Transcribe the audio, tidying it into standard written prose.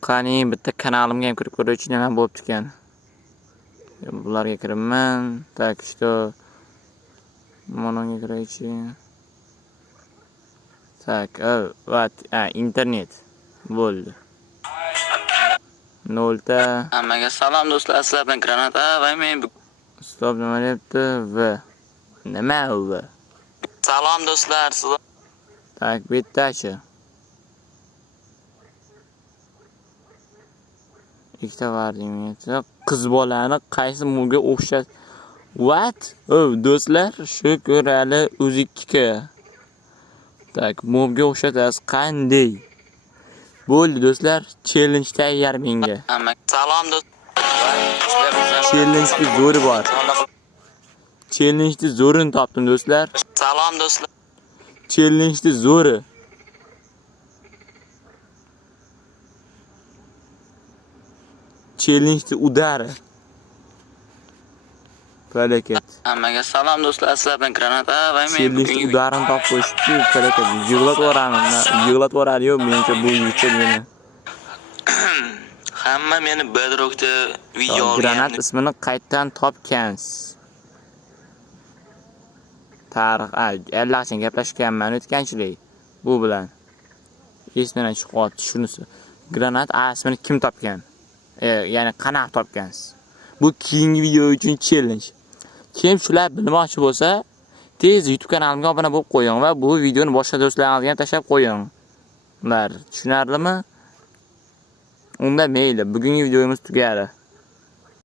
Qani bitta kanalimga ham kirib ko'ruvchi nima bo'pti ekan. Bularga kiraman. Так, что Monoga kiraychi. Так, вот, internet bo'ldi. 0 ta. Hammaga salom do'stlar, sizlar bilan Granata va men Stop nima deyapti? V. Nima u? Salom do'stlar, sizlar. Tak, bittachi. Ikkita vardingmi? Qiz bolani qaysi mulga o'xshat? What? Do'stlar, shu ko'rali o'zikka. Tak, mobga o'xshatasiz qanday? Bo'ldi do'stlar, challenge tayyor menga. Salom do'stlar. Challenge zo'ri bor. Challenge zo'rini topdim do'stlar. Salom do'stlar. Challenge zo'ri. Challenge udari. Falakat. Hammaga salom do'stlar, sizlar bilan Granata va men Challenge udarini topib qo'yishdi. Falakat. Yig'latvoradi-yu, mencha bu yigitcha meni. Hamma meni Bedrockda video olgan. Granat ismini qayerdan topgansiz? Tarix, allaqachon gaplashganman o'tganchilik. Bu bilan. Esimdan chiqyapti shunisi. Granat ismini kim topgan? Ya'ni qanaqa topgansiz? Bu keyingi video uchun challenge. Kim shular bilmoqchi bo'lsa, tez YouTube kanalimga obuna bo'lib qo'ying va bu videoni boshqa do'stlaringizga ham tashlab qo'ying. Ular tushunarlimi? Unda mayli, bugungi videomiz tugadi.